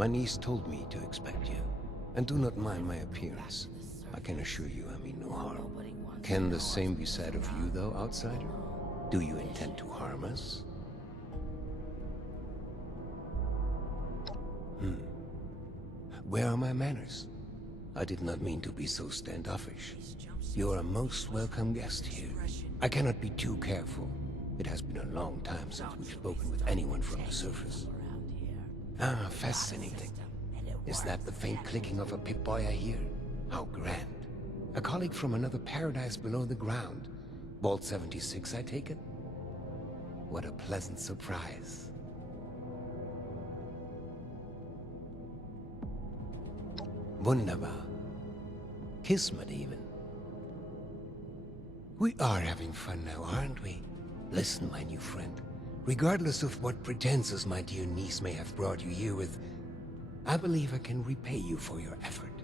My niece told me to expect you. And do not mind my appearance. I can assure you I mean no harm. Can the same be said of you, though, outsider? Do you intend to harm us? Where are my manners? I did not mean to be so standoffish. You are a most welcome guest here. I cannot be too careful. It has been a long time since we've spoken with anyone from the surface. Ah, fascinating. Is that the faint clicking of a Pip-Boy I hear? How grand. A colleague from another paradise below the ground. Vault 76, I take it? What a pleasant surprise. Wunderbar. Kismet even. We are having fun now, aren't we? Listen, my new friend. Regardless of what pretenses my dear niece may have brought you here with, I believe I can repay you for your effort.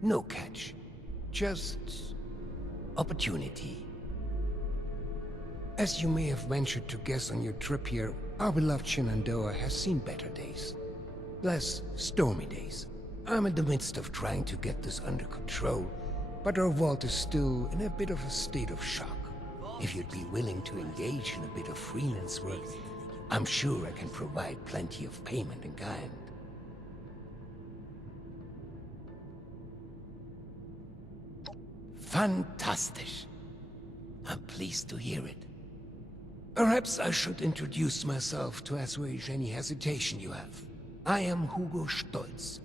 No catch. Just opportunity. As you may have ventured to guess on your trip here, our beloved Shenandoah has seen better days. Less stormy days. I'm in the midst of trying to get this under control, but our vault is still in a bit of a state of shock. If you'd be willing to engage in a bit of freelance work, I'm sure I can provide plenty of payment in kind. Fantastic. I'm pleased to hear it. Perhaps I should introduce myself to assuage any hesitation you have. I am Hugo Stolz,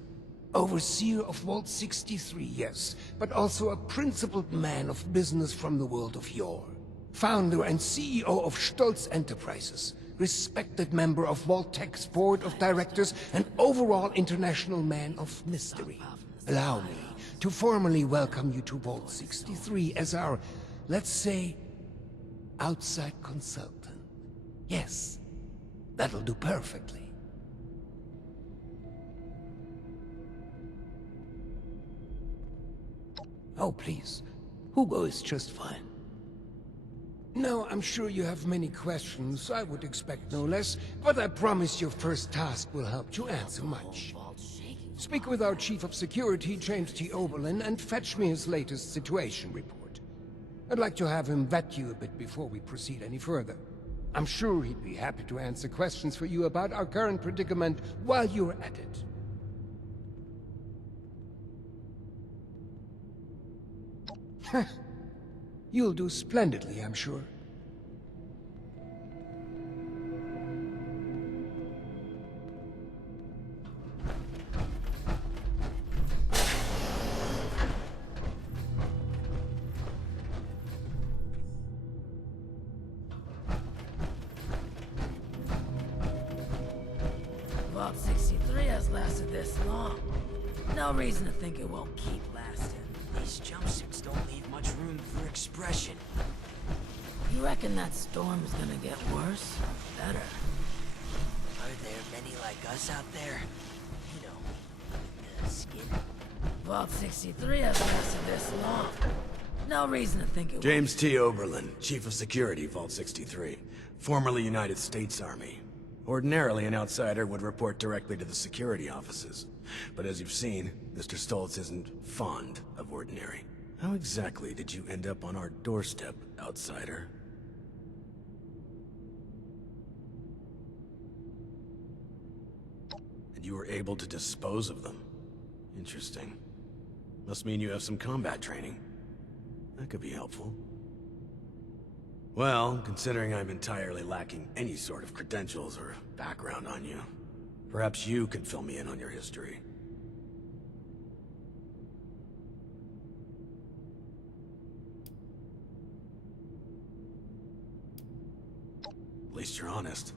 overseer of Vault 63, yes, but also a principled man of business from the world of yore. Founder and CEO of Stolz Enterprises, respected member of Vault-Tech's board of directors, and overall international man of mystery. Allow me to formally welcome you to Vault 63 as our, let's say, outside consultant. Yes, that'll do perfectly. Oh, please. Hugo is just fine. Now, I'm sure you have many questions. I would expect no less, but I promise your first task will help you answer much. Speak with our Chief of Security, James T. Oberlin, and fetch me his latest situation report. I'd like to have him vet you a bit before we proceed any further. I'm sure he'd be happy to answer questions for you about our current predicament while you're at it. You'll do splendidly, I'm sure. Vault 63 has lasted this long. No reason to think it won't keep lasting. These jumpsuits don't leave much room for expression. You reckon that storm is gonna get worse? Better. Are there many like us out there? You know, with the skin. Vault 63 has lasted this long. No reason to think it James T. Oberlin, Chief of Security, Vault 63. Formerly United States Army. Ordinarily, an outsider would report directly to the security offices. But as you've seen, Mr. Stolz isn't fond of ordinary. How exactly did you end up on our doorstep, outsider? And you were able to dispose of them. Interesting. Must mean you have some combat training. That could be helpful. Well, considering I'm entirely lacking any sort of credentials or background on you, perhaps you can fill me in on your history. At least you're honest.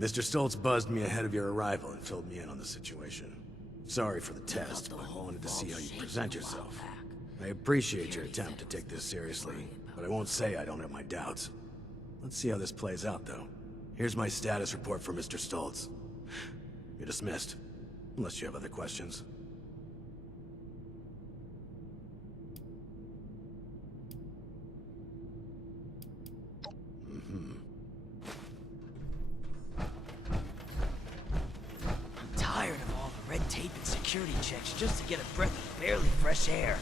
Mr. Stolz buzzed me ahead of your arrival and filled me in on the situation. Sorry for the test, but I wanted to see how you present yourself. I appreciate your attempt to take this seriously, but I won't say I don't have my doubts. Let's see how this plays out, though. Here's my status report for Mr. Stolz. You're dismissed, unless you have other questions. security checks just to get a breath of barely fresh air.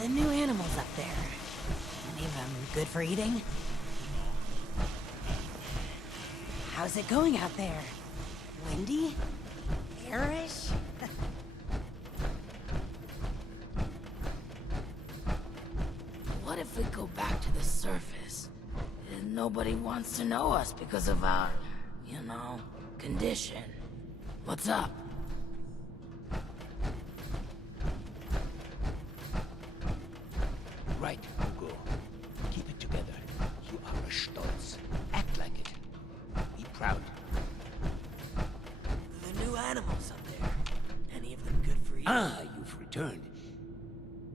The new animals up there. Any of them good for eating? How's it going out there? Windy? Airish? What if we go back to the surface? And nobody wants to know us because of our, you know, condition. What's up? Right, Hugo. Keep it together. You are a Stolz. Act like it. Be proud. The new animals up there. Any of them good for eating? Ah, you've returned.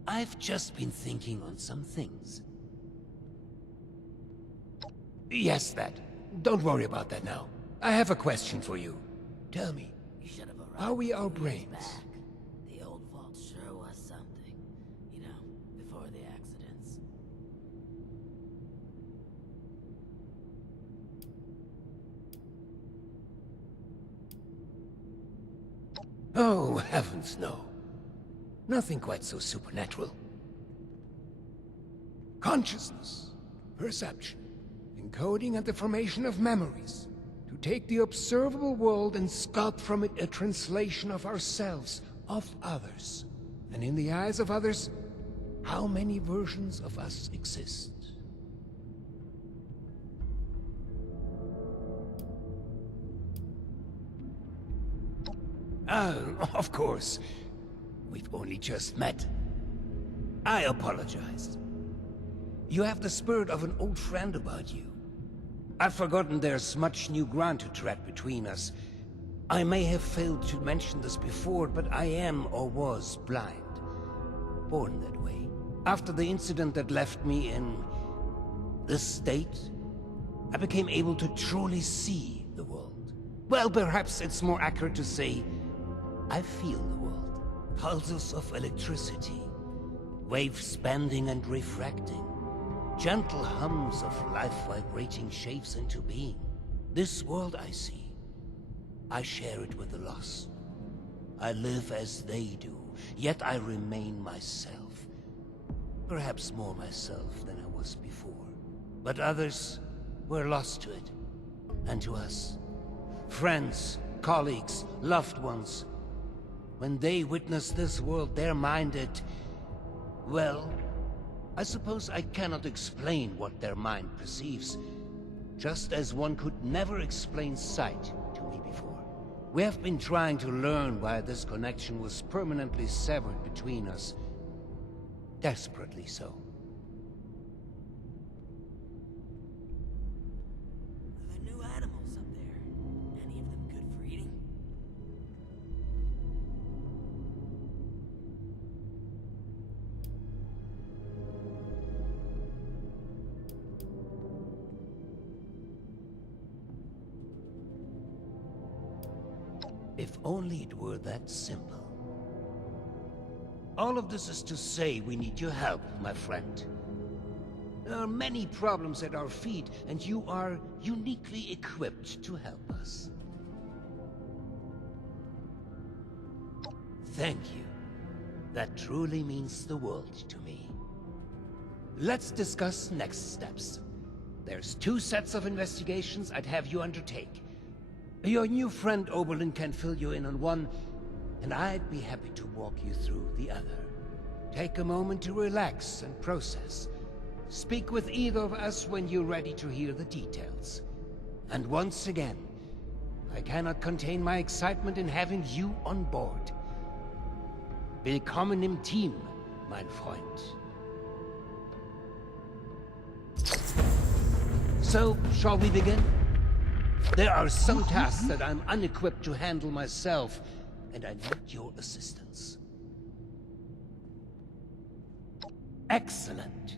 I've just been thinking on some things. Yes, that. Don't worry about that now. I have a question for you. Tell me, You should have arrived are we our 2 years brains? back. The old vault sure was something. You know, before the accidents. Oh, heavens no. Nothing quite so supernatural. Consciousness, perception, encoding and the formation of memories. To take the observable world and sculpt from it a translation of ourselves, of others. And in the eyes of others, how many versions of us exist? Of course. We've only just met. I apologize. You have the spirit of an old friend about you. I've forgotten there's much new ground to tread between us. I may have failed to mention this before, but I am or was blind. Born that way. After the incident that left me in this state, I became able to truly see the world. Well, perhaps it's more accurate to say, I feel the world. Pulses of electricity, waves bending and refracting, gentle hums of life vibrating shapes into being. This world I see, I share it with the lost. I live as they do, yet I remain myself. Perhaps more myself than I was before. But others were lost to it, and to us. Friends, colleagues, loved ones. When they witness this world, they're minded... well, I suppose I cannot explain what their mind perceives, just as one could never explain sight to me before. We have been trying to learn why this connection was permanently severed between us. Desperately so. The new animals up there. Any of them good for eating? If only it were that simple. All of this is to say we need your help, my friend. There are many problems at our feet, and you are uniquely equipped to help us. Thank you. That truly means the world to me. Let's discuss next steps. There's 2 sets of investigations I'd have you undertake. Your new friend Oberlin can fill you in on one, and I'd be happy to walk you through the other. Take a moment to relax and process. Speak with either of us when you're ready to hear the details. And once again, I cannot contain my excitement in having you on board. Willkommen im Team, mein Freund. So, shall we begin? There are some tasks that I'm unequipped to handle myself, and I need your assistance. Excellent.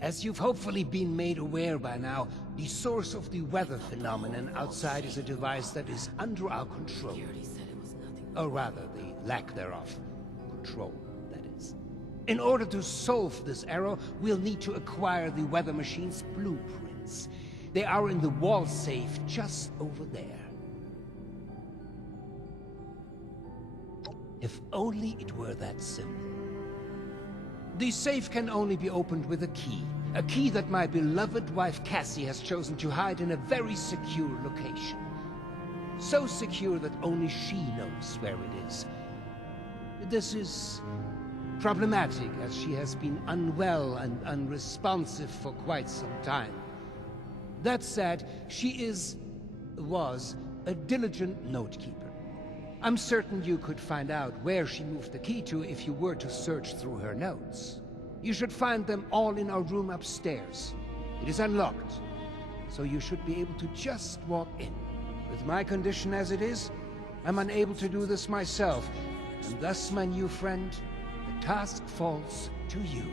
As you've hopefully been made aware by now, the source of the weather phenomenon outside is a device that is under our control. You already said it was nothing. Or rather, the lack thereof. Control, that is. In order to solve this error, we'll need to acquire the weather machine's blueprints. They are in the wall safe just over there. If only it were that simple. The safe can only be opened with a key that my beloved wife Cassie has chosen to hide in a very secure location. So secure that only she knows where it is. This is problematic, as she has been unwell and unresponsive for quite some time. That said, she was a diligent note-keeper. I'm certain you could find out where she moved the key to if you were to search through her notes. You should find them all in our room upstairs. It is unlocked, so you should be able to just walk in. With my condition as it is, I'm unable to do this myself, and thus, my new friend, the task falls to you.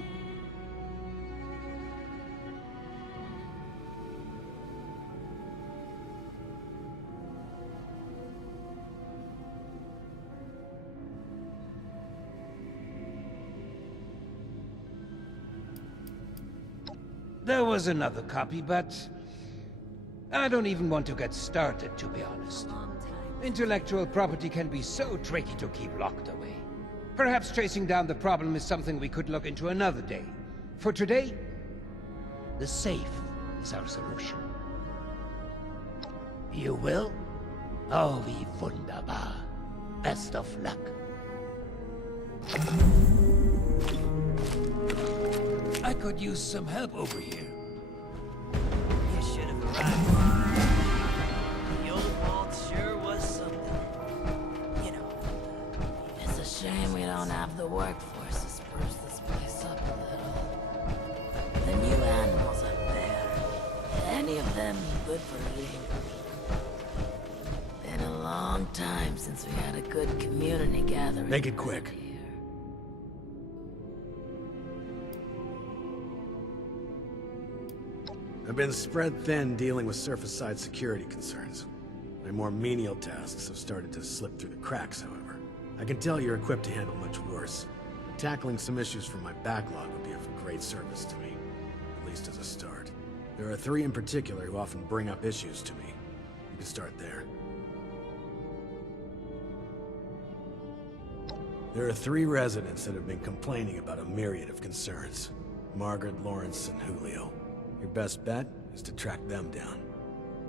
There was another copy, but I don't even want to get started, to be honest. Intellectual property can be so tricky to keep locked away. Perhaps tracing down the problem is something we could look into another day. For today, the safe is our solution. You will? Oh, wie wunderbar. Best of luck. I could use some help over here. You should have arrived. The old vault sure was something. You know. It's a shame we don't have the workforce to spruce this place up a little. The new animals up there, any of them good for eating? Been a long time since we had a good community gathering. Make it quick. here. I've been spread thin dealing with surface-side security concerns. My more menial tasks have started to slip through the cracks, however. I can tell you're equipped to handle much worse. Tackling some issues from my backlog would be of great service to me, at least as a start. There are 3 in particular who often bring up issues to me. You can start there. There are 3 residents that have been complaining about a myriad of concerns. Margaret, Lawrence, and Julio. Your best bet is to track them down.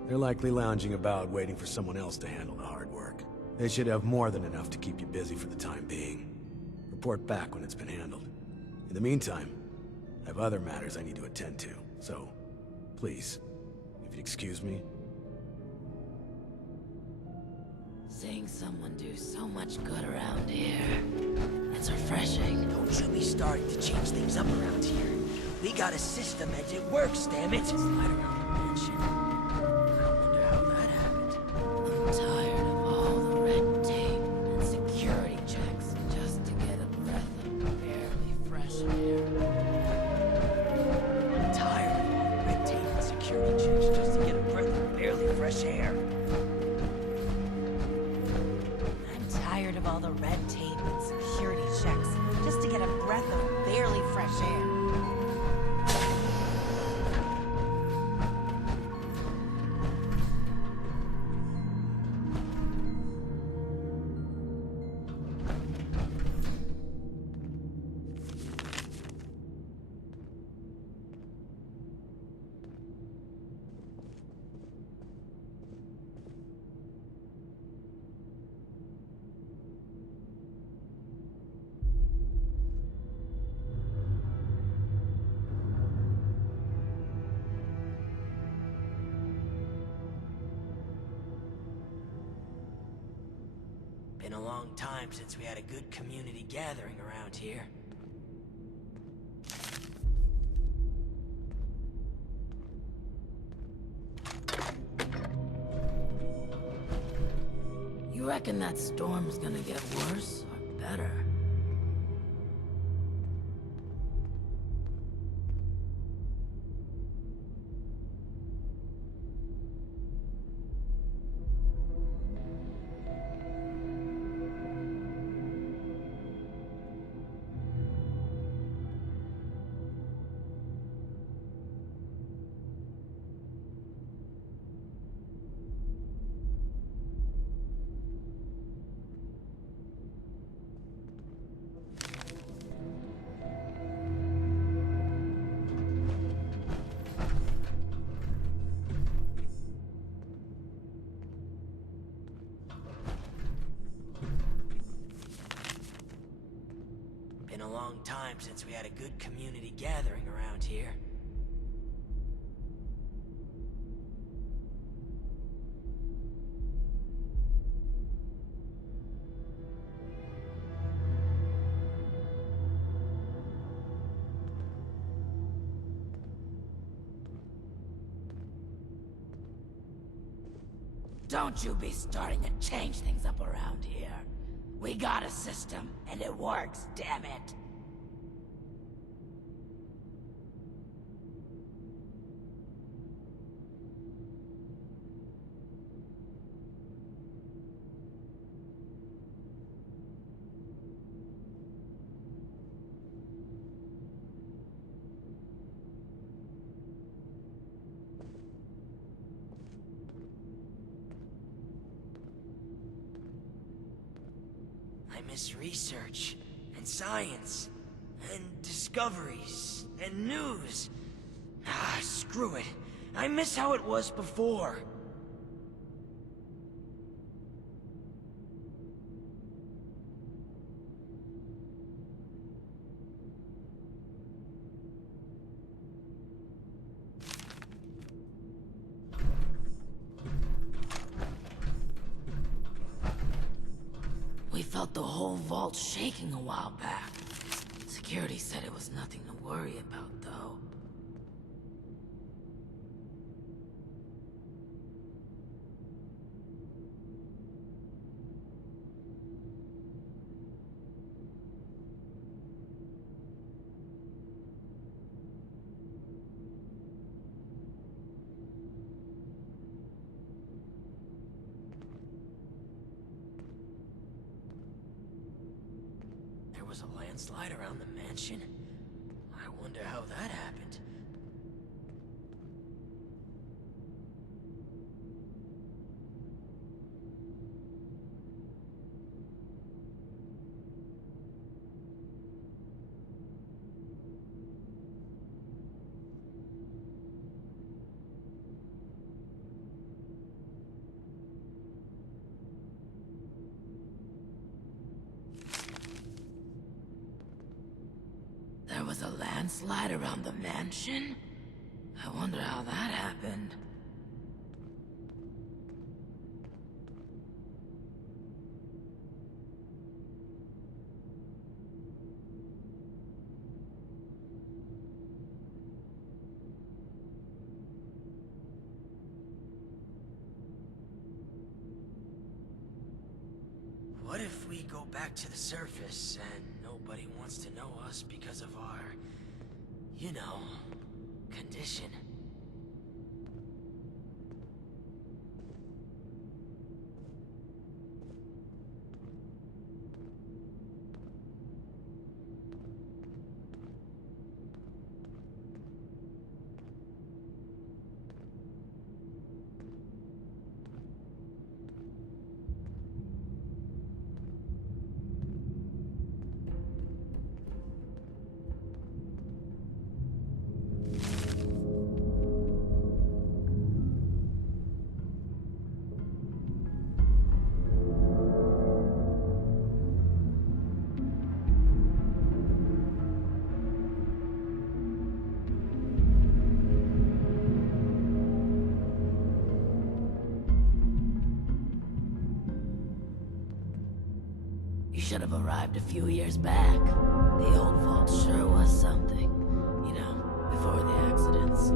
They're likely lounging about waiting for someone else to handle the hard work. They should have more than enough to keep you busy for the time being. Report back when it's been handled. In the meantime, I have other matters I need to attend to, so please, if you'd excuse me. Seeing someone do so much good around here, it's refreshing. Don't you be starting to change things up around here. We got a system and it works, damn it! Slide around the mansion. I wonder how that happened. I'm tired of all the red tape and security checks just to get a breath of barely fresh air. I'm tired of all the red tape and security checks just to get a breath of barely fresh air. I'm tired of all the red tape and security checks just to get a breath of barely fresh air. Been a long time since we had a good community gathering around here. You reckon that storm's gonna get worse or better? long time since we had a good community gathering around here. Don't you be starting to change things up around here. We got a system, and it works, damn it. I miss research, and science, and discoveries, and news. Ah, screw it. I miss how it was before. We felt the whole vault shaking a while back. Security said it was nothing to worry about, though. There was a landslide around the mansion. I wonder how that happened. There was a landslide around the mansion? I wonder how that happened. What if we go back to the surface and nobody wants to know us because of our, you know, condition? You should have arrived a few years back. The old vault sure was something. You know, before the accidents.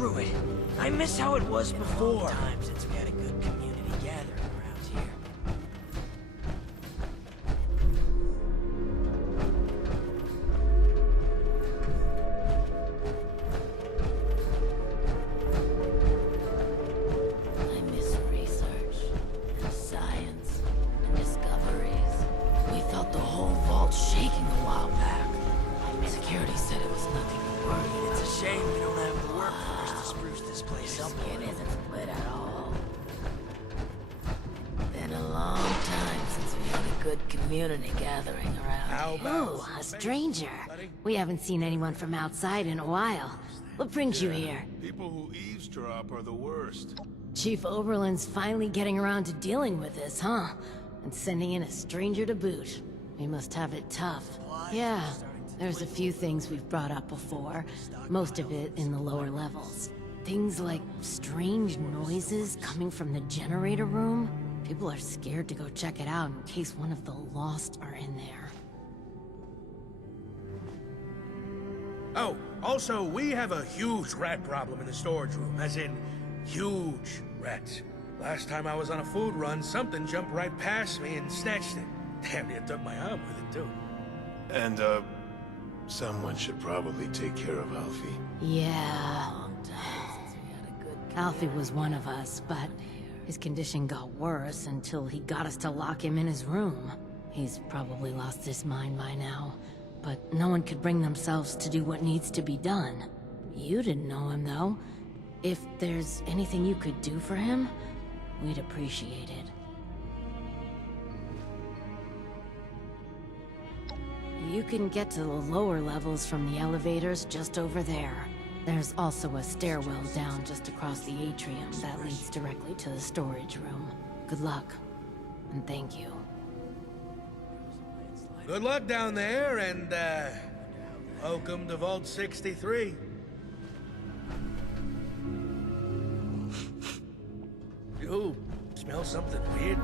screw it. I miss how it was before. Time since we had a good community gathering around here. I miss research and science and discoveries. We felt the whole vault shaking a while back. Security said it was nothing to worry. It's a shame we don't have the workforce to spruce this place up. It isn't split at all. Been a long time since we had a good community gathering around here. Oh, a stranger. We haven't seen anyone from outside in a while. What brings you here? People who eavesdrop are the worst. Chief Oberlin's finally getting around to dealing with this, huh? And sending in a stranger to boot. We must have it tough. Yeah, there's a few things we've brought up before. Most of it in the lower levels. Things like strange noises coming from the generator room. People are scared to go check it out in case one of the Lost are in there. Oh, also, we have a huge rat problem in the storage room, as in, huge rats. Last time I was on a food run, something jumped right past me and snatched it. Damn near took my arm with it, too. And, someone should probably take care of Alfie. Yeah. Alfie was one of us, but his condition got worse until he got us to lock him in his room. He's probably lost his mind by now, but no one could bring themselves to do what needs to be done. You didn't know him, though. If there's anything you could do for him, we'd appreciate it. You can get to the lower levels from the elevators just over there. There's also a stairwell down just across the atrium that leads directly to the storage room. Good luck, and thank you. Good luck down there, and, welcome to Vault 63. You smell something weird?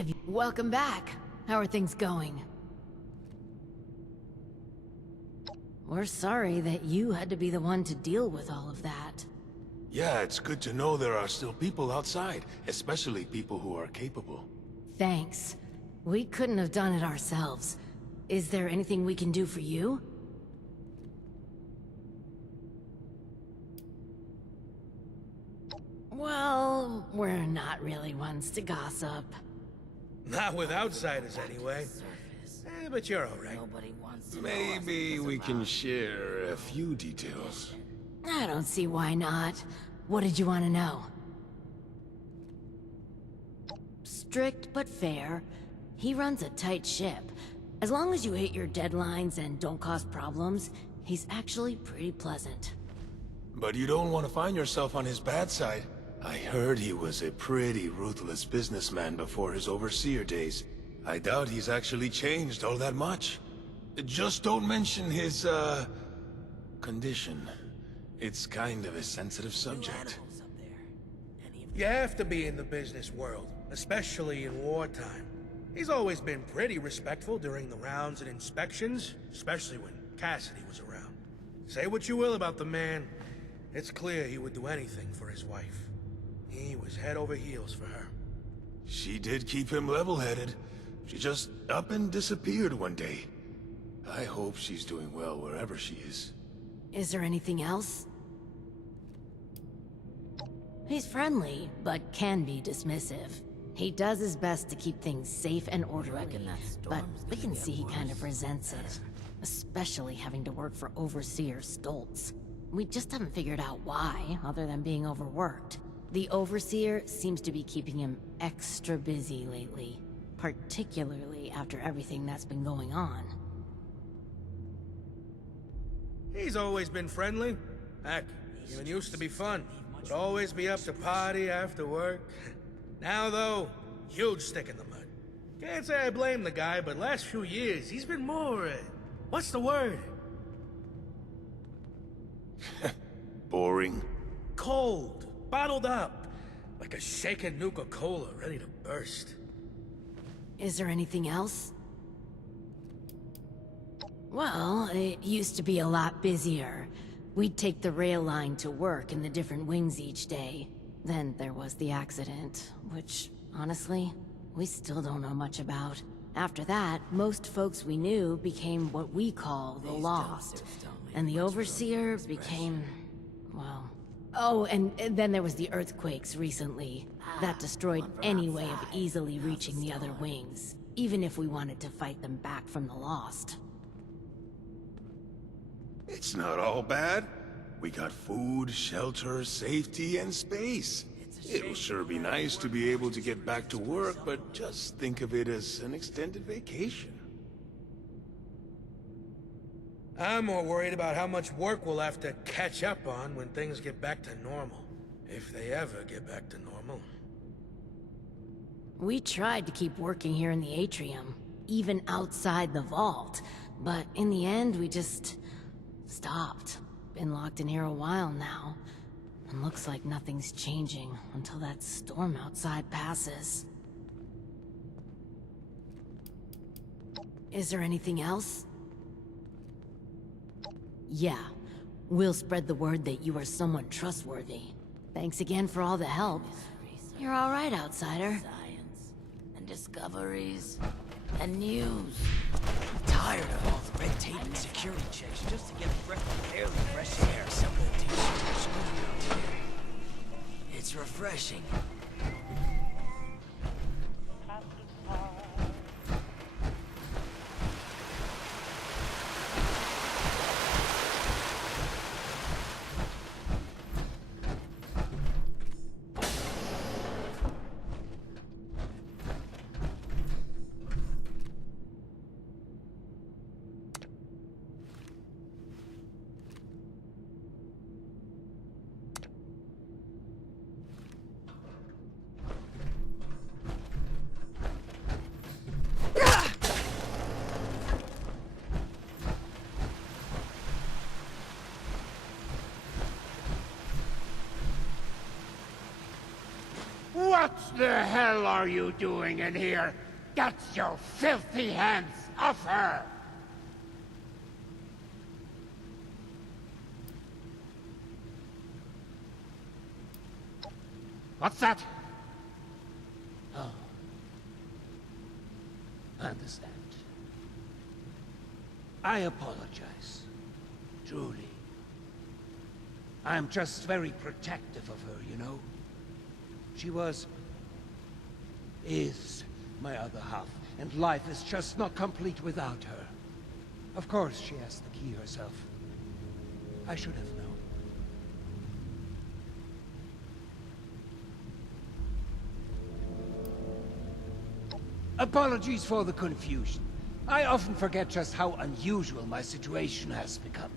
Have you... Welcome back. How are things going? We're sorry that you had to be the one to deal with all of that. Yeah, it's good to know there are still people outside, especially people who are capable. Thanks. We couldn't have done it ourselves. Is there anything we can do for you? Well, we're not really ones to gossip. Not with outsiders, anyway. But you're alright. Nobody wants to Maybe we can share a few details. I don't see why not. What did you want to know? Strict but fair. He runs a tight ship. As long as you hit your deadlines and don't cause problems, he's actually pretty pleasant. But you don't want to find yourself on his bad side. I heard he was a pretty ruthless businessman before his overseer days. I doubt he's actually changed all that much. Just don't mention his, condition. It's kind of a sensitive subject. You have to be in the business world, especially in wartime. He's always been pretty respectful during the rounds and inspections, especially when Cassidy was around. Say what you will about the man, it's clear he would do anything for his wife. He was head over heels for her. She did keep him level-headed. She just up and disappeared one day. I hope she's doing well wherever she is. Is there anything else? He's friendly, but can be dismissive. He does his best to keep things safe and orderly, but we can see he kind of resents it. Especially having to work for Overseer Stoltz. We just haven't figured out why, other than being overworked. The Overseer seems to be keeping him extra busy lately, particularly after everything that's been going on. He's always been friendly. Heck, even used to be fun. Would always be up to party after work. Now, though, huge stick in the mud. Can't say I blame the guy, but last few years, he's been more, what's the word? Boring. Cold. Bottled up. Like a shaken Nuka-Cola ready to burst. Is there anything else? Well, it used to be a lot busier. We'd take the rail line to work in the different wings each day. Then there was the accident, which, honestly, we still don't know much about. After that, most folks we knew became what we call the Lost. And the Overseer became... well... Oh, and then there was the earthquakes recently. That destroyed any way of easily reaching the other wings, even if we wanted to fight them back from the Lost. It's not all bad. We got food, shelter, safety, and space. It'll sure be nice to be able to get back to work, but just think of it as an extended vacation. I'm more worried about how much work we'll have to catch up on when things get back to normal. If they ever get back to normal. We tried to keep working here in the atrium, even outside the vault, but in the end we just... stopped. Been locked in here a while now, and looks like nothing's changing until that storm outside passes. Is there anything else? Yeah. We'll spread the word that you are someone trustworthy. Thanks again for all the help. You're all right, outsider. Science and discoveries and news. I'm tired of all the red tape and security checks just to get a breath of barely fresh air. Something to It's refreshing. What the hell are you doing in here? Get your filthy hands off her! What's that? Oh. I understand. I apologize. Truly. I'm just very protective of her, you know? She is my other half, and life is just not complete without her. Of course she has the key herself. I should have known. Apologies for the confusion. I often forget just how unusual my situation has become.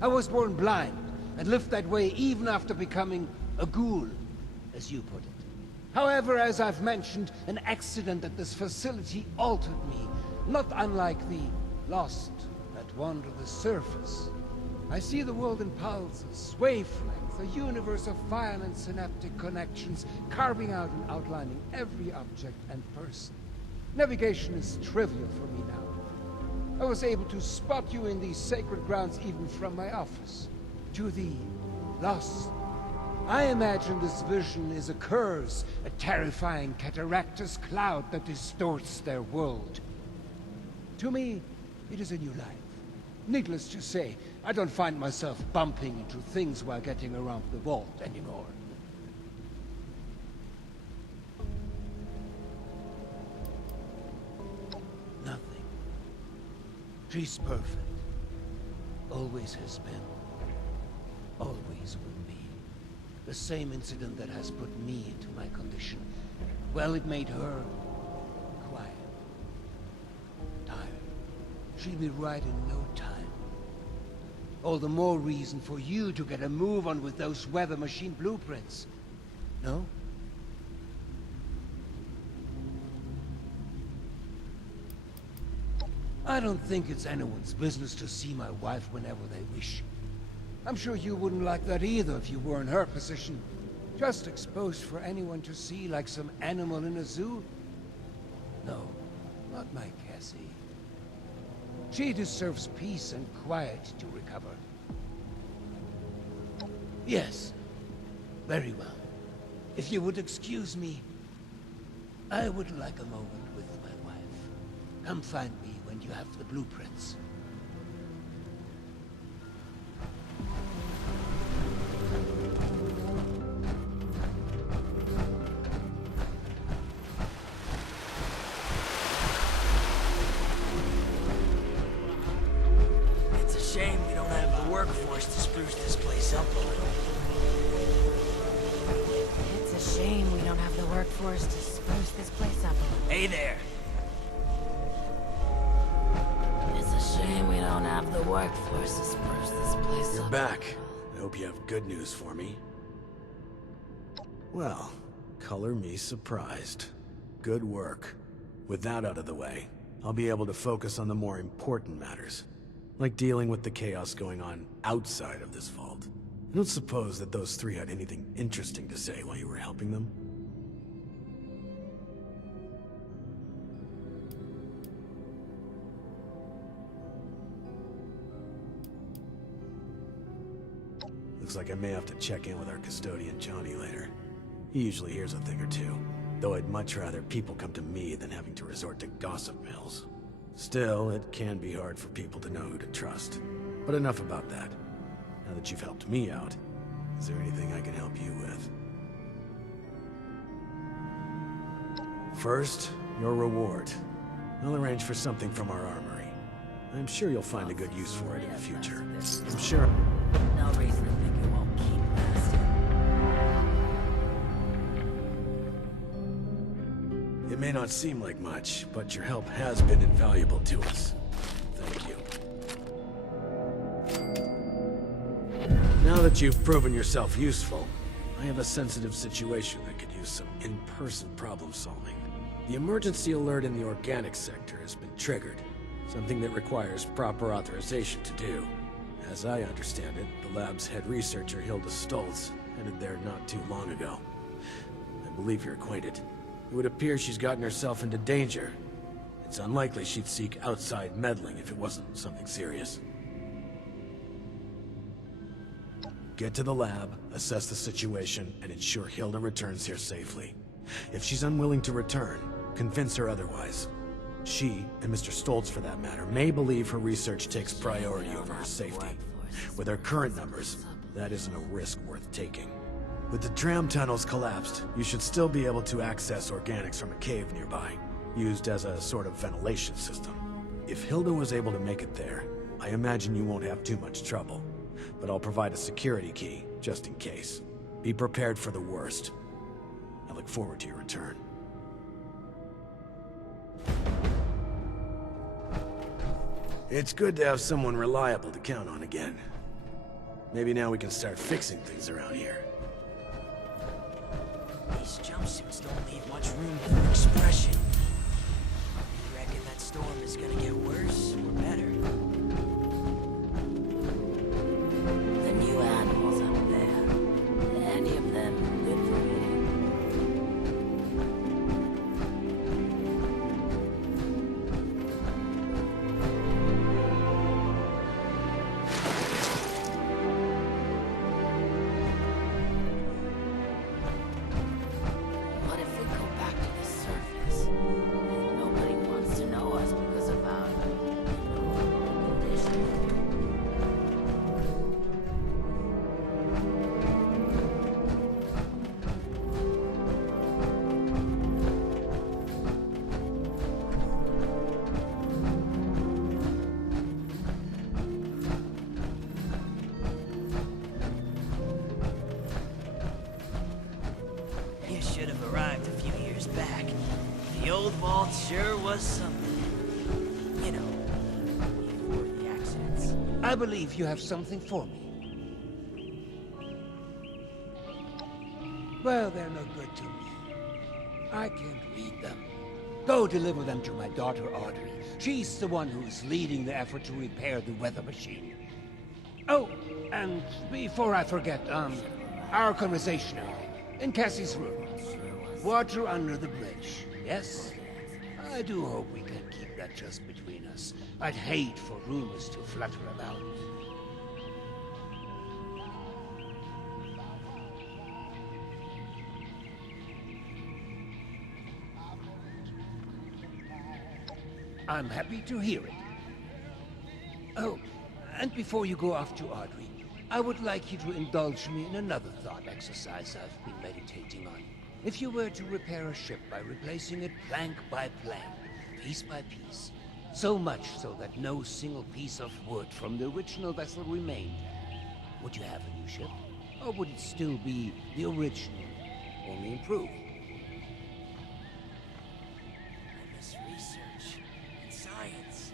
I was born blind, and lived that way even after becoming a ghoul, as you put it. However, as I've mentioned, an accident at this facility altered me, not unlike the lost that wander the surface. I see the world in pulses, wavelengths, a universe of violent synaptic connections, carving out and outlining every object and person. Navigation is trivial for me now. I was able to spot you in these sacred grounds even from my office. To the lost, I imagine this vision is a curse, a terrifying cataractous cloud that distorts their world. To me, it is a new life. Needless to say, I don't find myself bumping into things while getting around the vault anymore. Nothing. She's perfect. Always has been. Always will be. The same incident that has put me into my condition. Well, it made her quiet. Tired. She'll be right in no time. All the more reason for you to get a move on with those weather machine blueprints. No? I don't think it's anyone's business to see my wife whenever they wish. I'm sure you wouldn't like that either if you were in her position. Just exposed for anyone to see like some animal in a zoo? No, not my Cassie. She deserves peace and quiet to recover. Yes, very well. If you would excuse me, I would like a moment with my wife. Come find me when you have the blueprints. It's a shame we don't have the workforce to spruce this place up a little. It's a shame we don't have the workforce to spruce this place up a little. Hey there. It's a shame we don't have the workforce to spruce this place You're up. back. I hope you have good news for me. Well, color me surprised. Good work. With that out of the way, I'll be able to focus on the more important matters, like dealing with the chaos going on outside of this vault. I don't suppose that those three had anything interesting to say while you were helping them? Looks like I may have to check in with our custodian Johnny later. He usually hears a thing or two, though I'd much rather people come to me than having to resort to gossip mills. Still, it can be hard for people to know who to trust. But enough about that. Now that you've helped me out, is there anything I can help you with? First, your reward. I'll arrange for something from our armory. I'm sure you'll find a good use for it in the future. I'm sure... No reason to think it won't keep lasting. It may not seem like much, but your help has been invaluable to us. Thank you. Now that you've proven yourself useful, I have a sensitive situation that could use some in-person problem solving. The emergency alert in the organic sector has been triggered, something that requires proper authorization to do. As I understand it, the lab's head researcher, Hilda Stoltz, headed there not too long ago. I believe you're acquainted. It would appear she's gotten herself into danger. It's unlikely she'd seek outside meddling if it wasn't something serious. Get to the lab, assess the situation, and ensure Hilda returns here safely. If she's unwilling to return, convince her otherwise. She, and Mr. Stoltz for that matter, may believe her research takes priority over her safety. With her current numbers, that isn't a risk worth taking. With the tram tunnels collapsed, you should still be able to access organics from a cave nearby, used as a sort of ventilation system. If Hilda was able to make it there, I imagine you won't have too much trouble. But I'll provide a security key, just in case. Be prepared for the worst. I look forward to your return. It's good to have someone reliable to count on again. Maybe now we can start fixing things around here. These jumpsuits don't leave much room for expression. You reckon that storm is gonna get worse or better? The new animals up there. Any of them good for me? What if we go back to the surface? And nobody wants to know us because of our condition. You should have arrived a few years back. The old vault sure was something. You know, before the accidents. I believe you have something for me. Well, they're no good to me. I can't read them. Go deliver them to my daughter, Audrey. She's the one who's leading the effort to repair the weather machine. Oh, and before I forget, our conversation in Cassie's room. Water under the bridge, yes? I do hope we can keep that just between us. I'd hate for rumors to flutter about. I'm happy to hear it. Oh, and before you go off to Audrey, I would like you to indulge me in another thought exercise I've been meditating on. If you were to repair a ship by replacing it plank by plank, piece by piece, so much so that no single piece of wood from the original vessel remained, would you have a new ship? Or would it still be the original, only improved? I miss research, and science,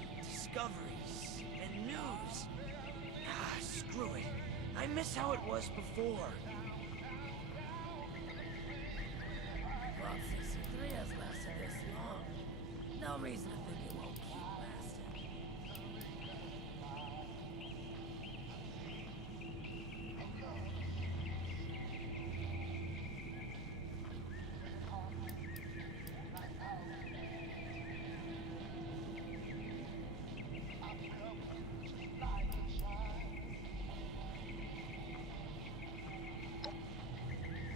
and discoveries, and news. Screw it. I miss how it was before. Vault 63 has lasted this long. No reason to think it won't keep lasting.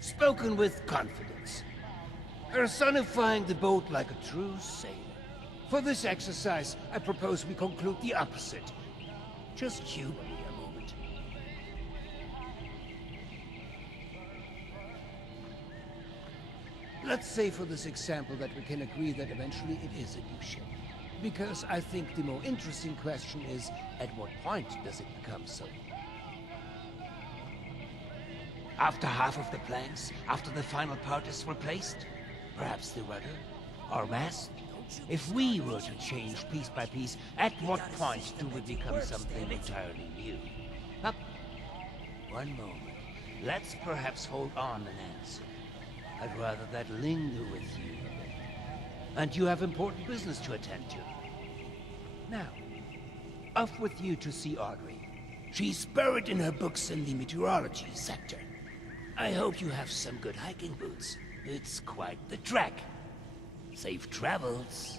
Spoken with confidence. Personifying the boat like a true sailor. For this exercise, I propose we conclude the opposite. Just humor me a moment. Let's say for this example that we can agree that eventually it is a new ship. Because I think the more interesting question is, at what point does it become so? After half of the planks? After the final part is replaced? Perhaps the rudder? Or mast? If we were to change piece by piece, at what point do we become something entirely new? Up. One moment. Let's perhaps hold on an answer. I'd rather that linger with you. And you have important business to attend to. Now, off with you to see Audrey. She's buried in her books in the meteorology sector. I hope you have some good hiking boots. It's quite the trek. Safe travels.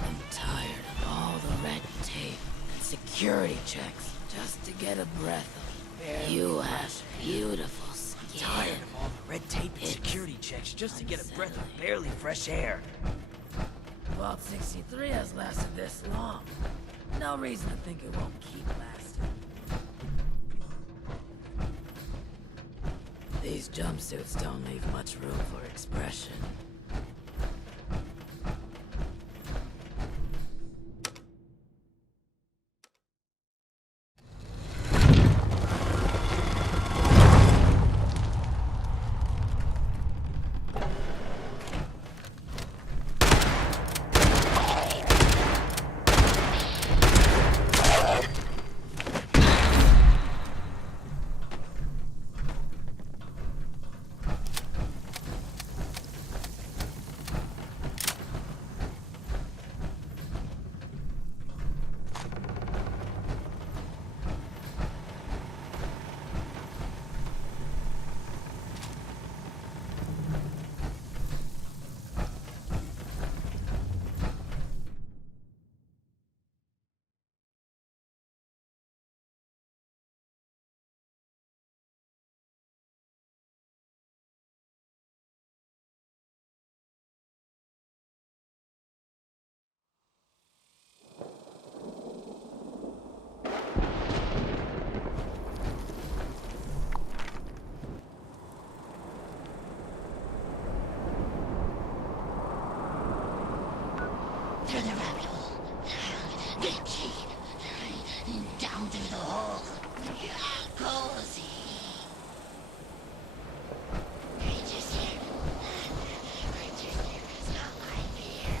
I'm tired of all the red tape and security checks just to get a breath of air. You have beautiful skin. Tired of all the red tape and security checks just to get a breath of barely fresh air. Vault 63 has lasted this long. No reason to think it won't keep lasting. These jumpsuits don't leave much room for expression. Through the rabbit hole. The key. Down through the hole. Cozy. Just here. Just here. It's not my fear.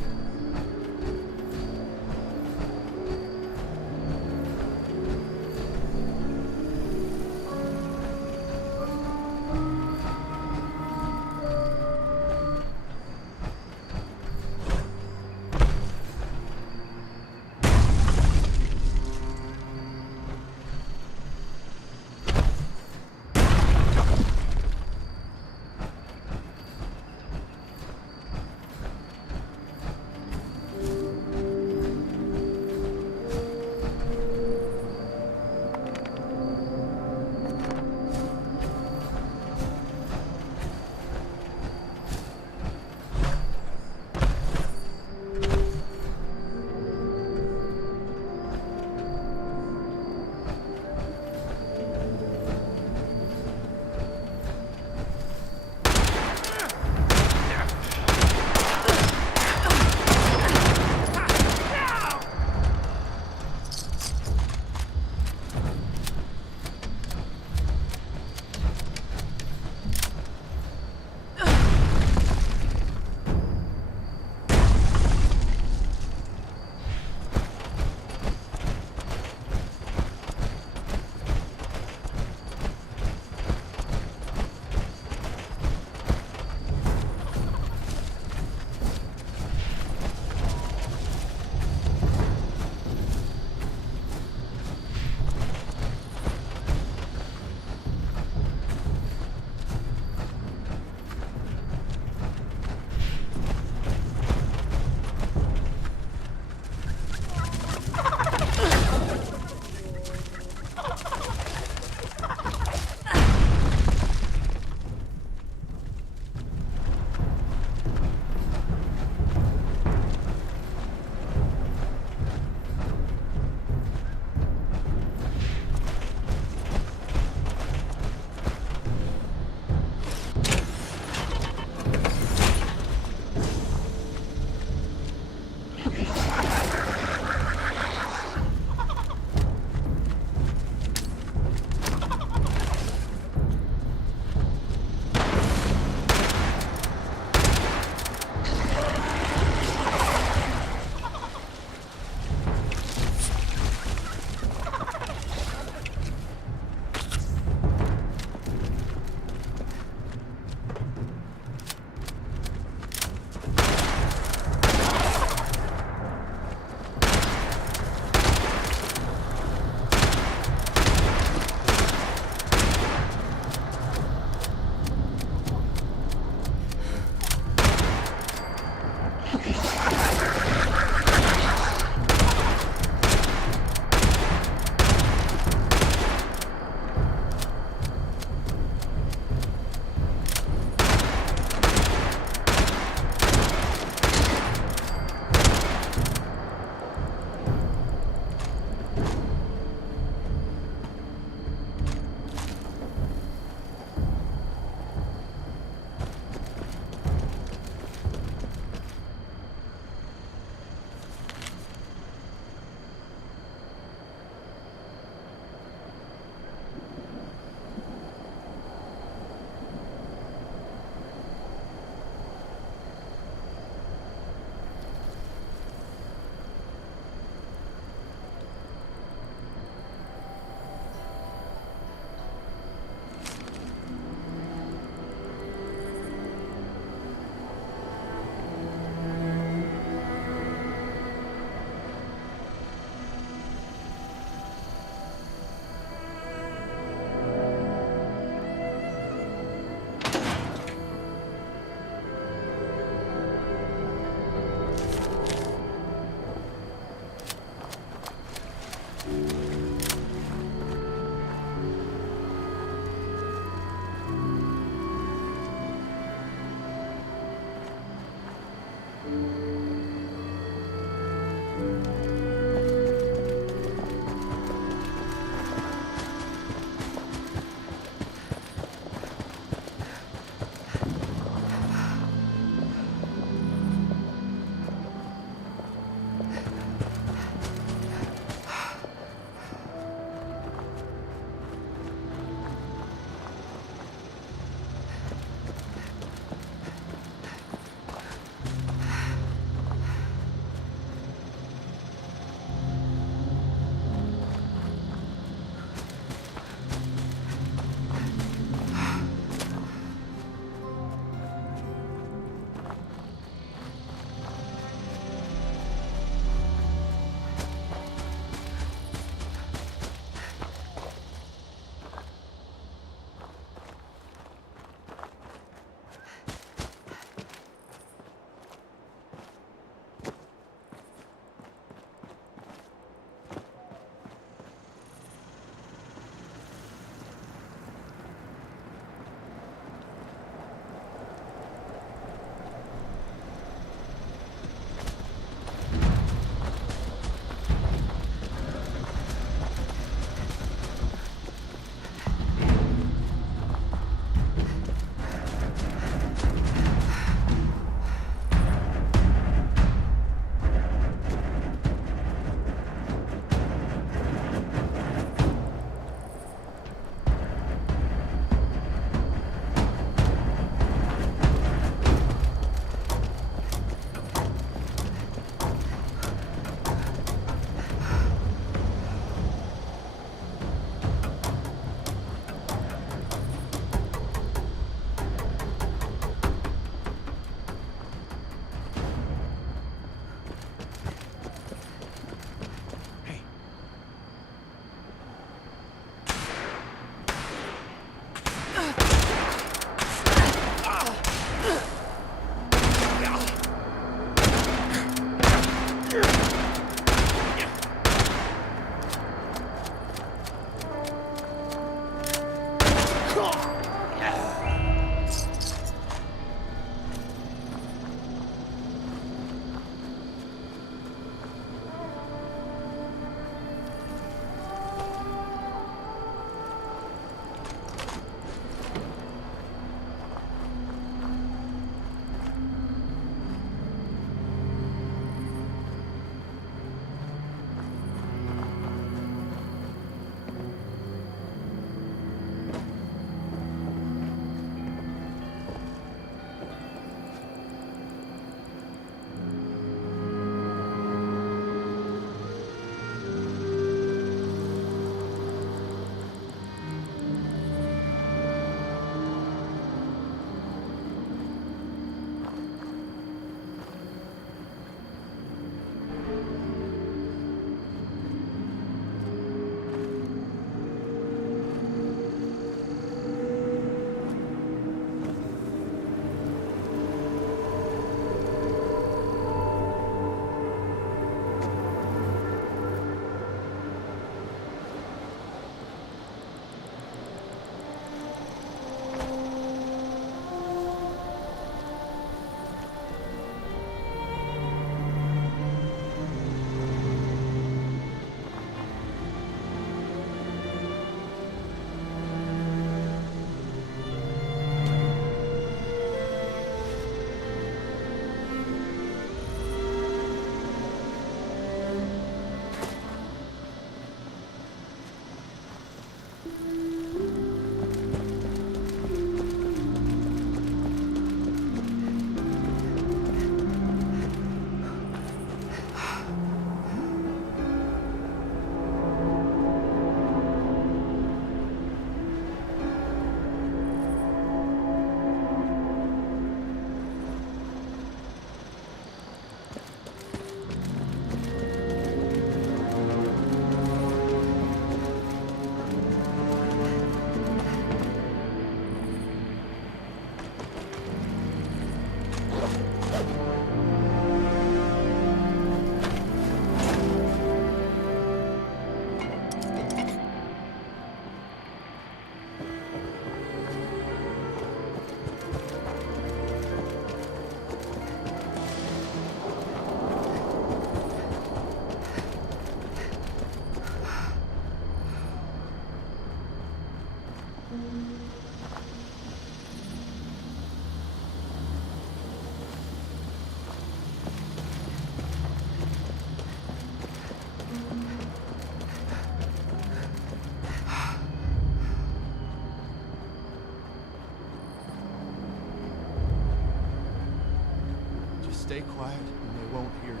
Stay quiet and they won't hear you.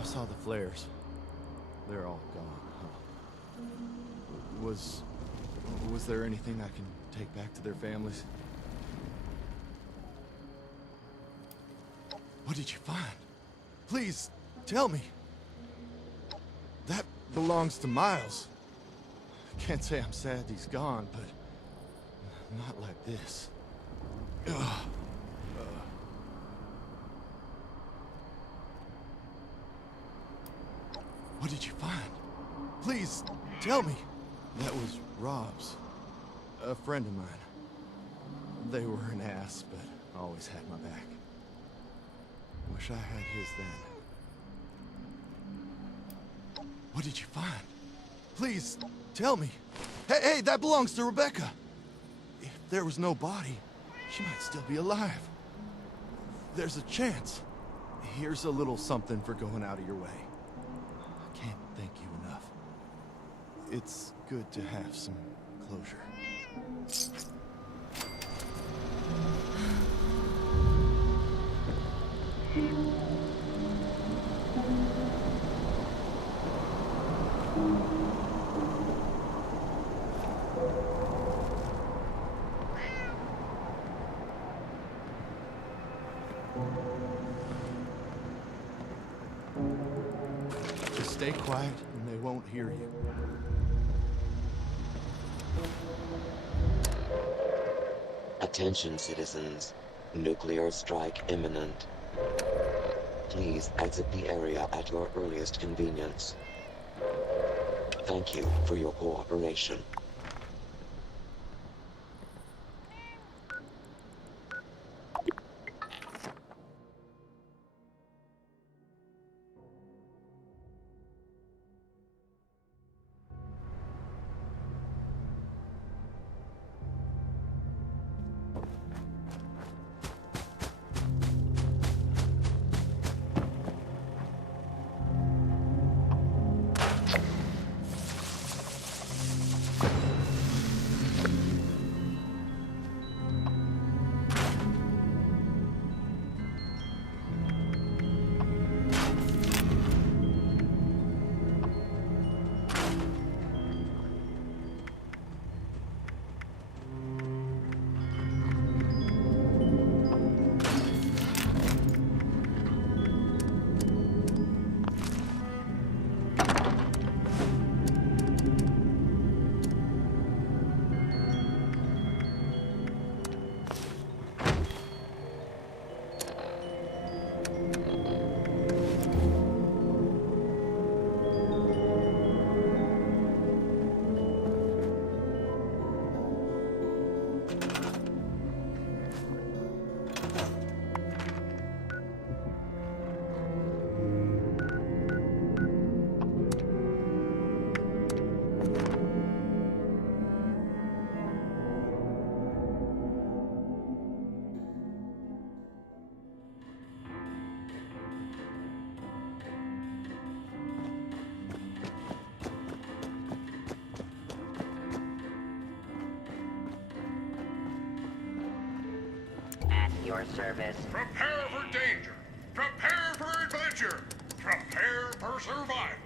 I saw the flares. They're all gone, huh? Was there anything I can take back to their families? What did you find? Please, tell me. That belongs to Miles. Can't say I'm sad he's gone, but not like this. Ugh. What did you find? Please, tell me. That was Rob's. A friend of mine. They were an ass, but always had my back. Wish I had his then. What did you find? Please, tell me. Hey, that belongs to Rebecca. If there was no body, she might still be alive. There's a chance. Here's a little something for going out of your way. Can't thank you enough. It's good to have some closure. Just stay quiet and they won't hear you. Attention, citizens. Nuclear strike imminent. Please exit the area at your earliest convenience. Thank you for your cooperation. your service. Prepare for danger. Prepare for adventure. Prepare for survival.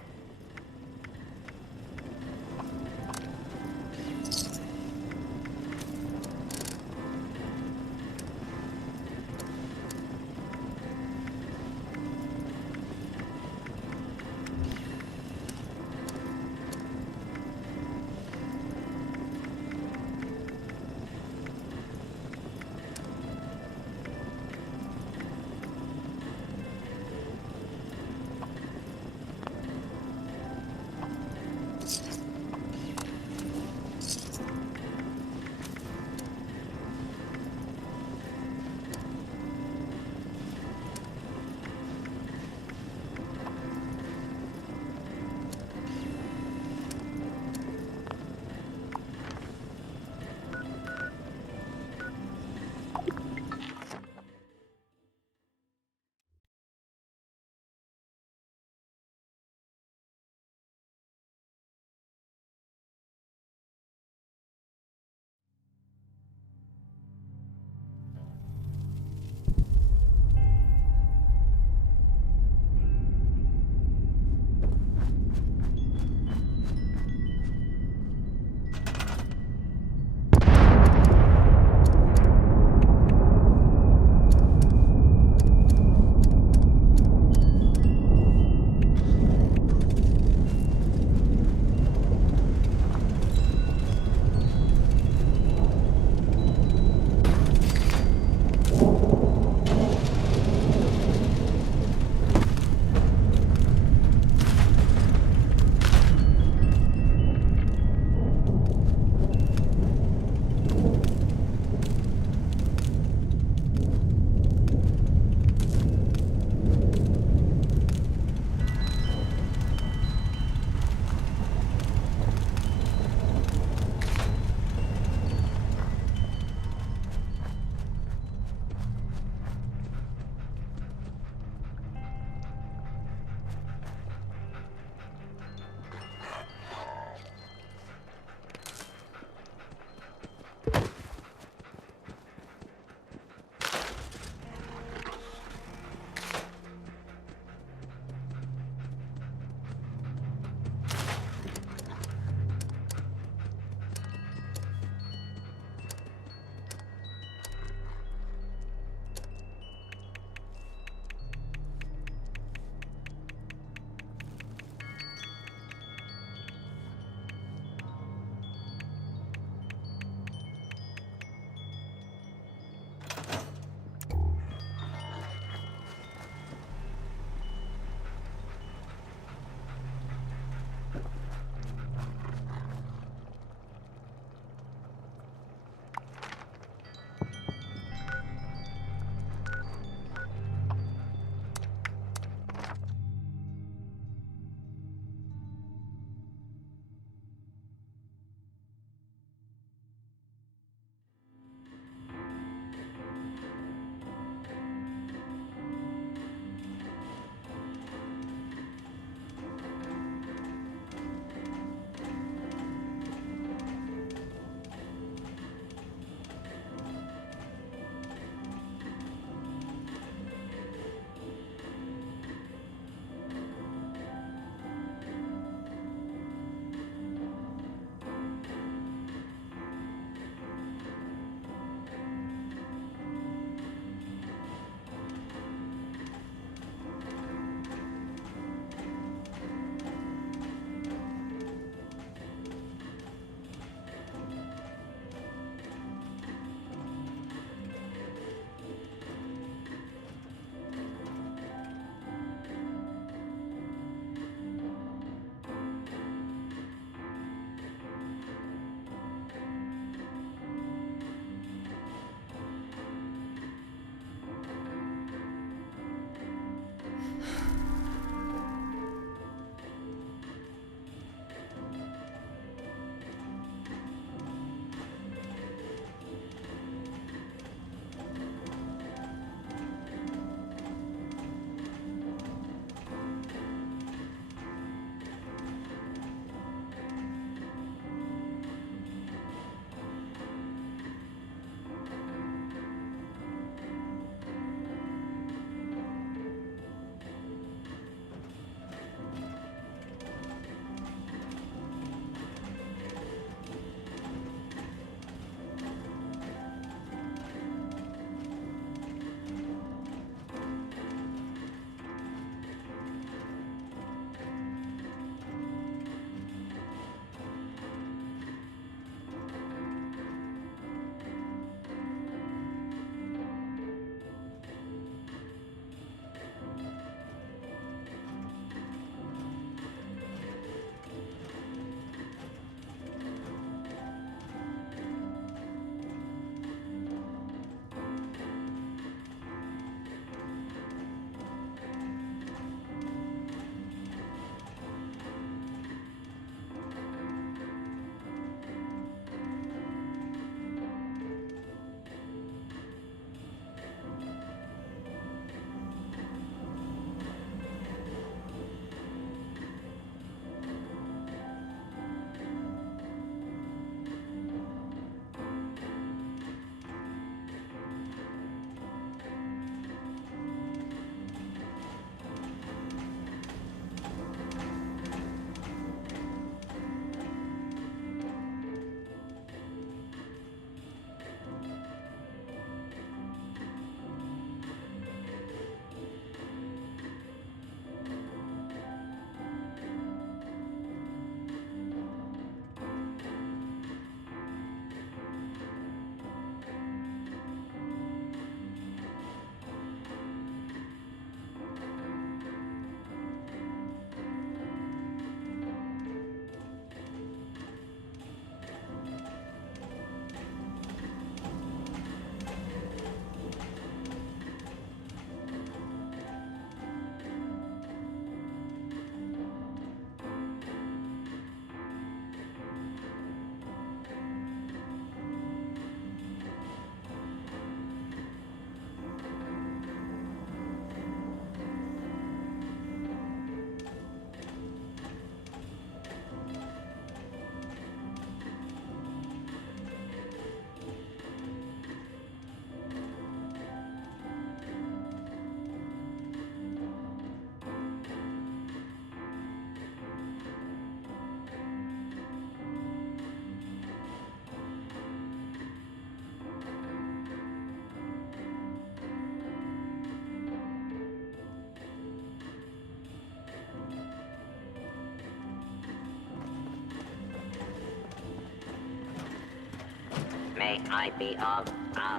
May I be of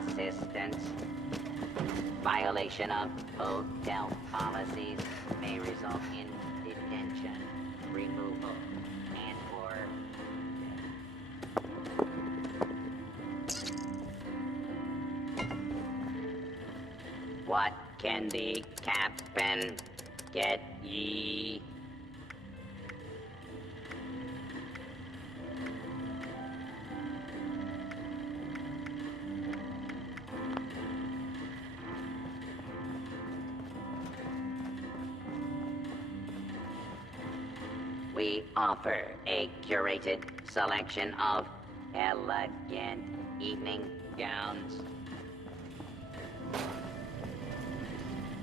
assistance? Violation of hotel policies may result in detention, removal, and/or what can the captain get ye? We offer a curated selection of elegant evening gowns.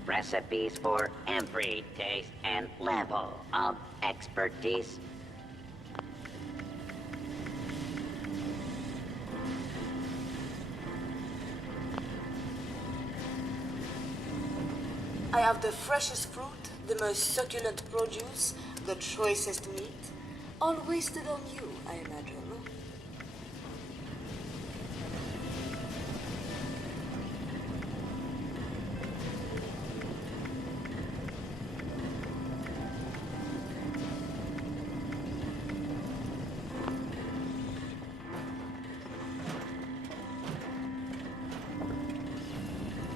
Recipes for every taste and level of expertise. I have the freshest fruit, the most succulent produce, the choicest meat. All wasted on you, I imagine.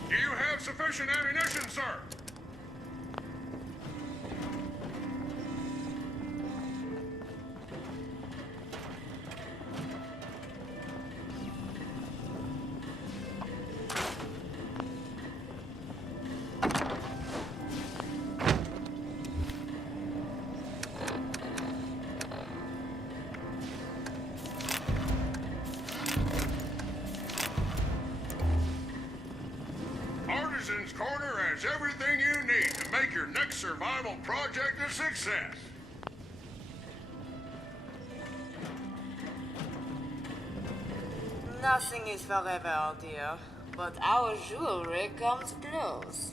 Do you have sufficient ammunition, sir? Artisan's Corner has everything you need to make your next survival project a success. Nothing is forever, dear, but our jewelry comes close.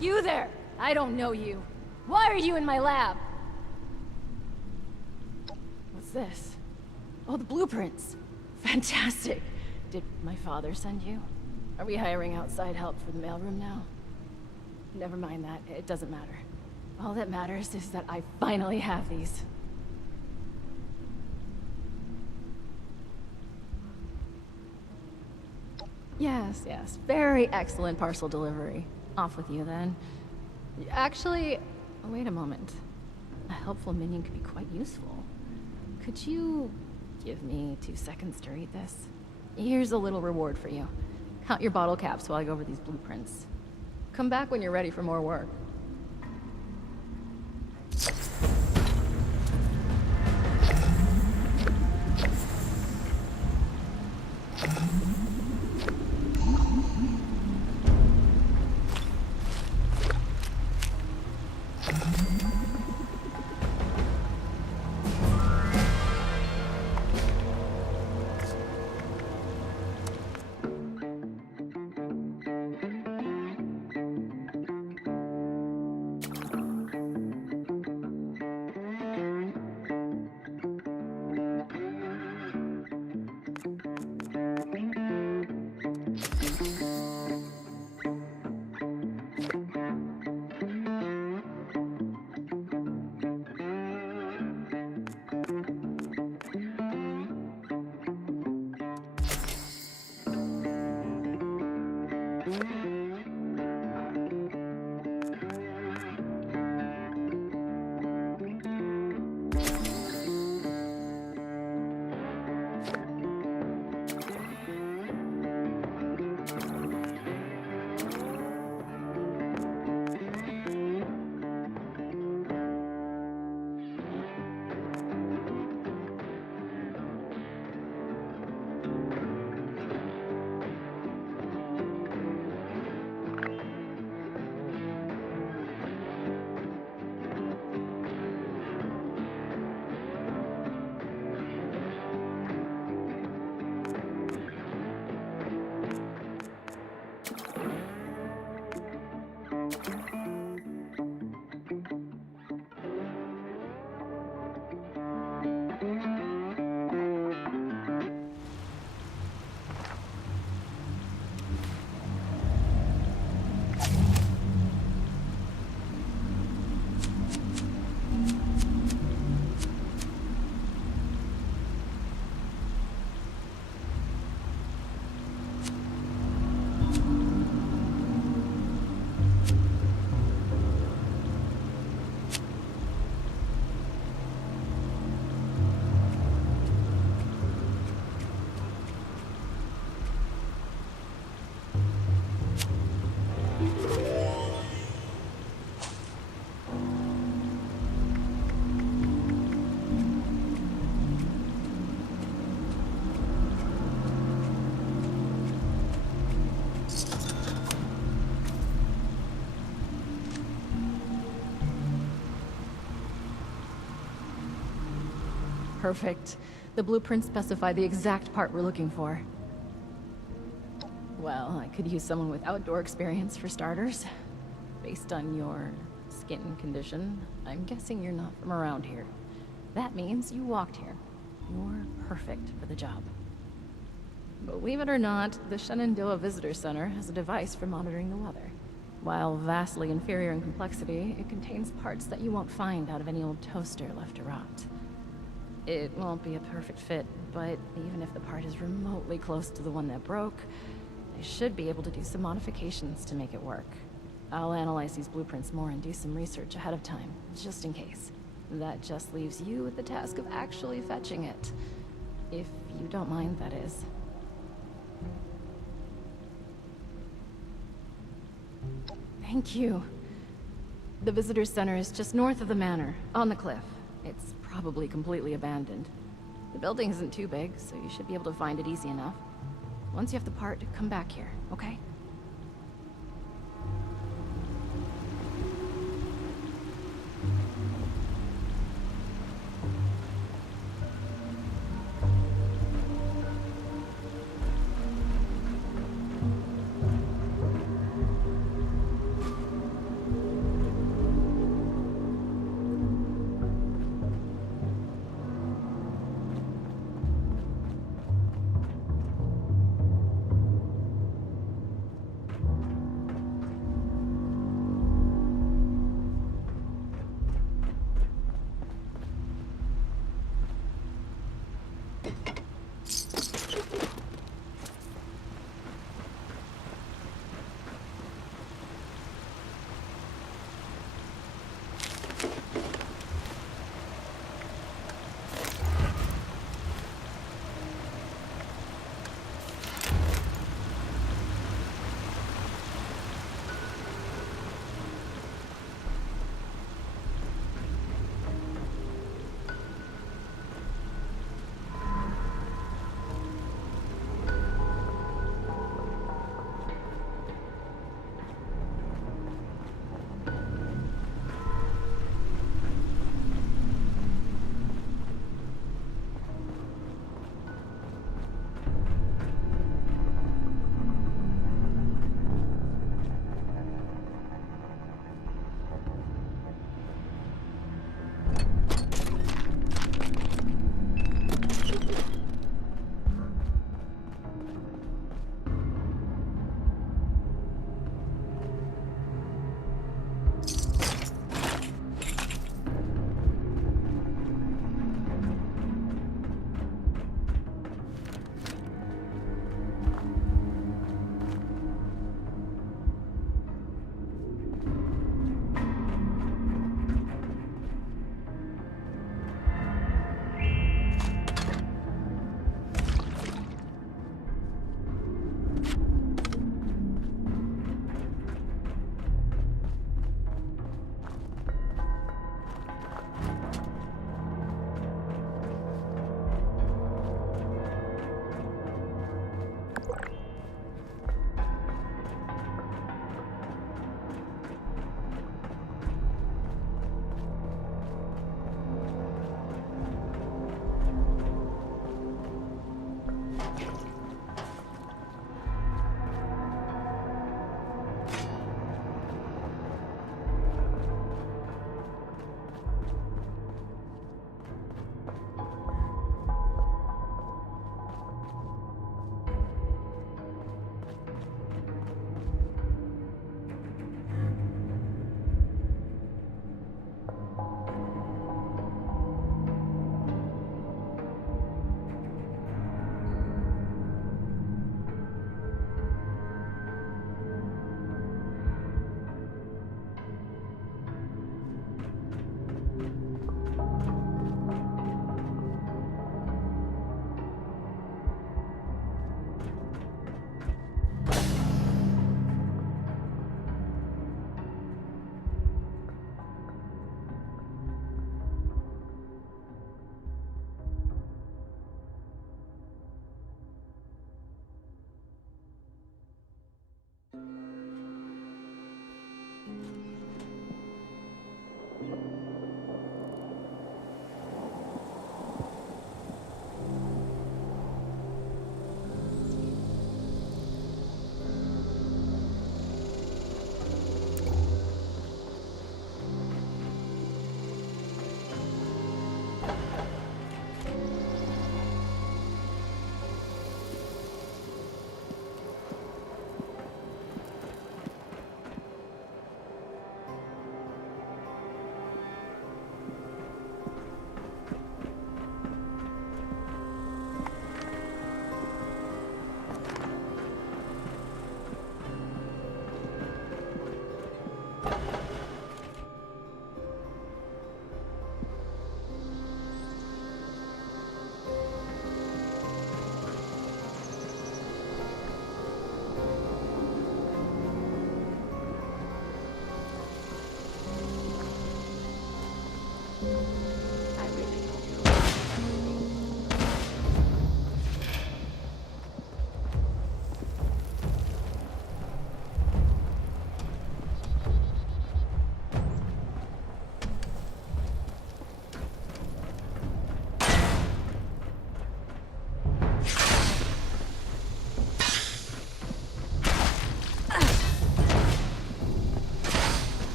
You there! I don't know you. Why are you in my lab? What's this? Oh, the blueprints. Fantastic. Did my father send you? Are we hiring outside help for the mailroom now? Never mind that. It doesn't matter. All that matters is that I finally have these. Yes. Very excellent parcel delivery. Off with you, then. Actually, wait a moment. A helpful minion could be quite useful. Could you give me 2 seconds to read this? Here's a little reward for you. Count your bottle caps while I go over these blueprints. Come back when you're ready for more work. Perfect. The blueprints specify the exact part we're looking for. Well, I could use someone with outdoor experience for starters. Based on your skin condition, I'm guessing you're not from around here. That means you walked here. You're perfect for the job. Believe it or not, the Shenandoah Visitor Center has a device for monitoring the weather. While vastly inferior in complexity, it contains parts that you won't find out of any old toaster left to rot. It won't be a perfect fit, but even if the part is remotely close to the one that broke, I should be able to do some modifications to make it work. I'll analyze these blueprints more and do some research ahead of time, just in case. That just leaves you with the task of actually fetching it. If you don't mind, that is. Thank you. The visitor center is just north of the manor, on the cliff. It's probably completely abandoned. The building isn't too big, so you should be able to find it easy enough. Once you have the part, come back here, okay?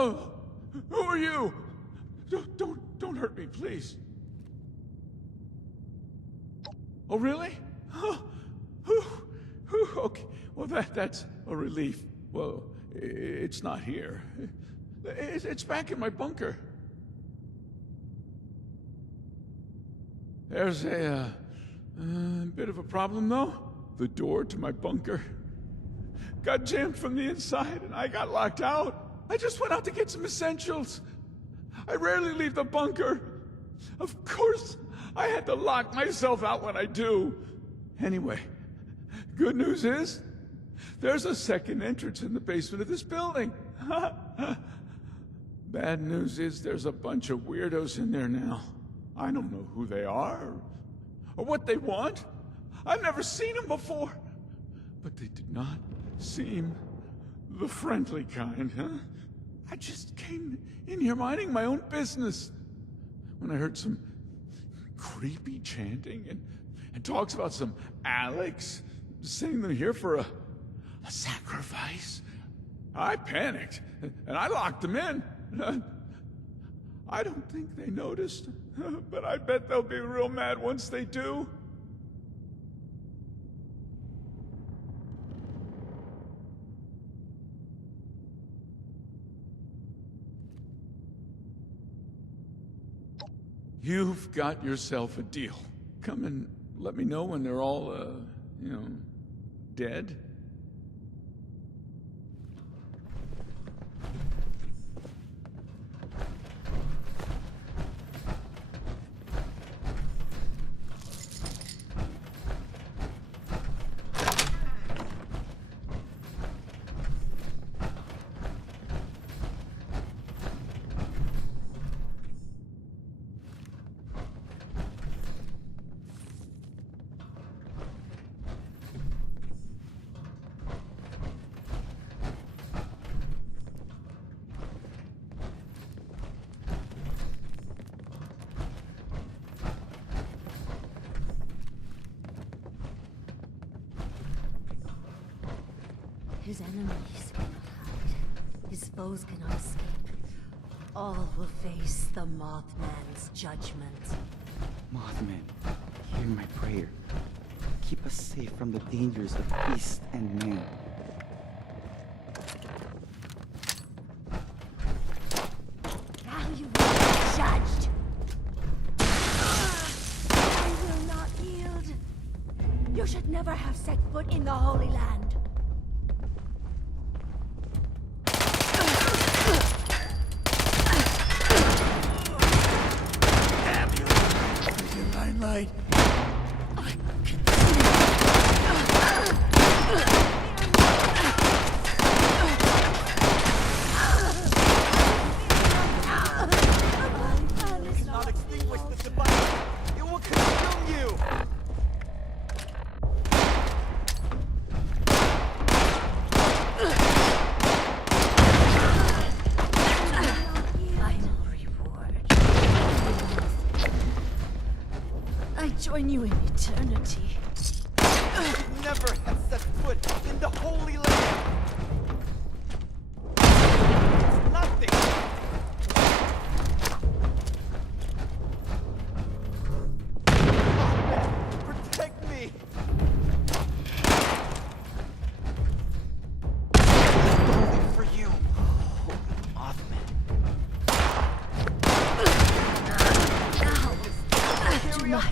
Oh, who are you? Don't hurt me, please. Oh, really? Oh, okay. Well, that's a relief. Well, it's not here. It's back in my bunker. There's a bit of a problem, though. The door to my bunker got jammed from the inside, and I got locked out. I just went out to get some essentials. I rarely leave the bunker. Of course, I had to lock myself out when I do. Anyway, good news is, there's a second entrance in the basement of this building. Bad news is there's a bunch of weirdos in there now. I don't know who they are, or what they want. I've never seen them before. But they did not seem the friendly kind, huh? I just came in here minding my own business when I heard some creepy chanting and talks about some Alex sending them here for a sacrifice. I panicked, and I locked them in. I don't think they noticed, but I bet they'll be real mad once they do. You've got yourself a deal. Come and let me know when they're all, dead. His enemies cannot hide. His foes cannot escape. All will face the Mothman's judgment. Mothman, hear my prayer. Keep us safe from the dangers of beast and man. Now you will be judged. I will not yield. You should never have set foot in the Holy Land. Light. Cannot extinguish the device. It will consume you. Join you in eternity. Never have set foot in the Holy Land. It's nothing. Oh, protect me. Only for you, Mothman. Do not.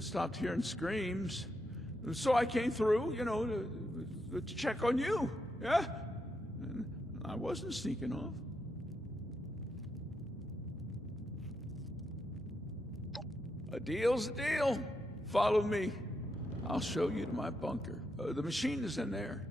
Stopped hearing screams, so I came through, to check on you, yeah? And I wasn't sneaking off. A deal's a deal. Follow me. I'll show you to my bunker. The machine is in there.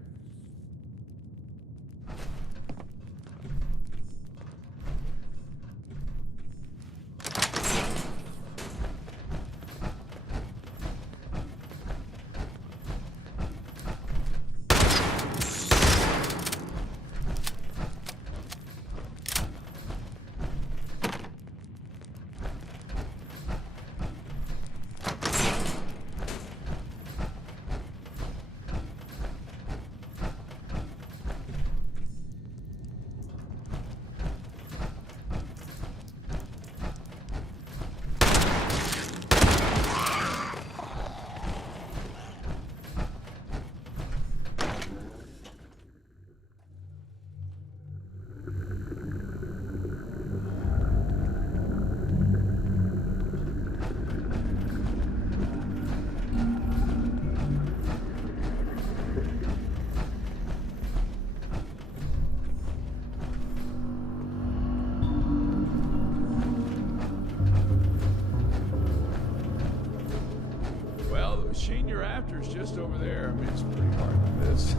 chapter's just over there. I mean, it's pretty hard to miss.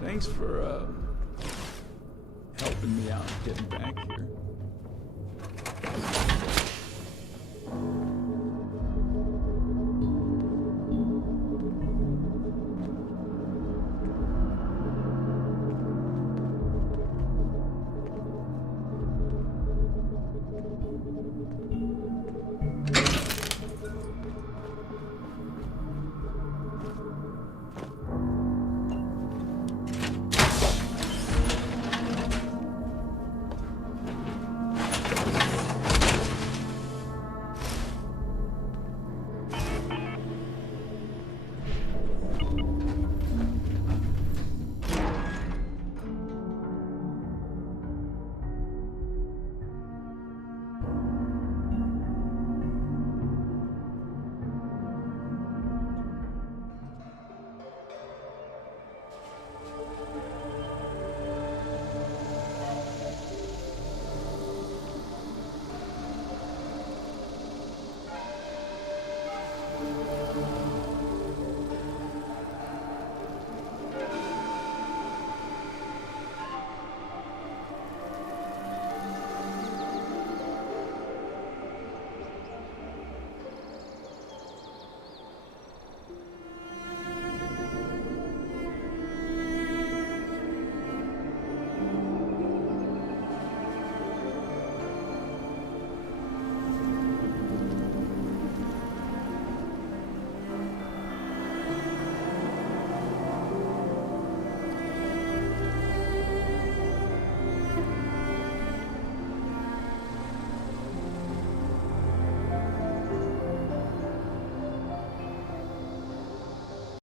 Thanks for helping me out getting back here.